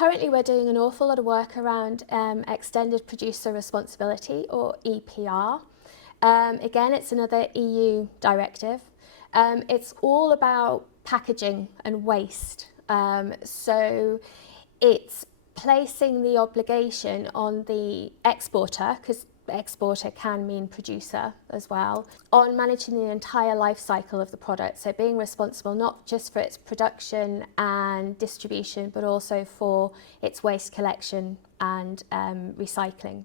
Currently we're doing an awful lot of work around extended producer responsibility, or EPR. Again, it's another EU directive. It's all about packaging and waste. So it's placing the obligation on the exporter, because exporter can mean producer as well, on managing the entire life cycle of the product. So being responsible not just for its production and distribution, but also for its waste collection and recycling.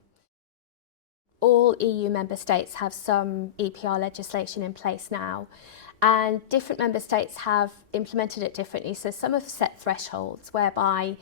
All EU member states have some EPR legislation in place now, and different member states have implemented it differently. So some have set thresholds whereby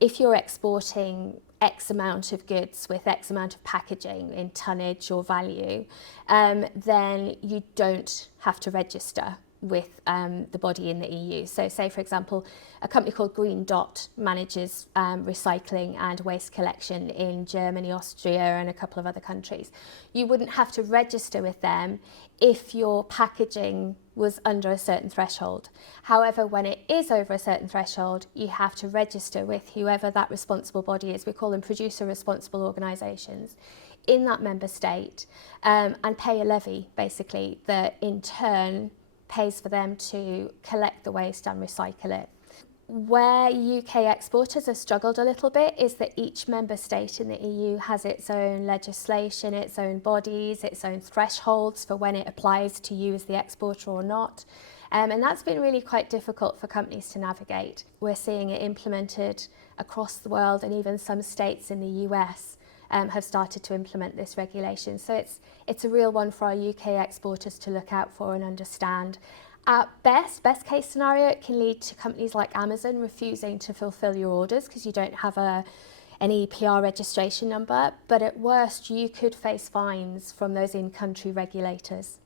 if you're exporting X amount of goods with X amount of packaging in tonnage or value, then you don't have to register with the body in the EU. So say, for example, a company called Green Dot manages recycling and waste collection in Germany, Austria and a couple of other countries. You wouldn't have to register with them if your packaging was under a certain threshold. However, when it is over a certain threshold, you have to register with whoever that responsible body is. We call them producer responsible organisations in that member state, and pay a levy, basically, that in turn pays for them to collect the waste and recycle it. Where UK exporters have struggled a little bit is that each member state in the EU has its own legislation, its own bodies, its own thresholds for when it applies to you as the exporter or not. And that's been really quite difficult for companies to navigate. We're seeing it implemented across the world, and even some states in the US have started to implement this regulation. So it's a real one for our UK exporters to look out for and understand. At best case scenario, it can lead to companies like Amazon refusing to fulfill your orders because you don't have an EPR registration number. But at worst, you could face fines from those in-country regulators.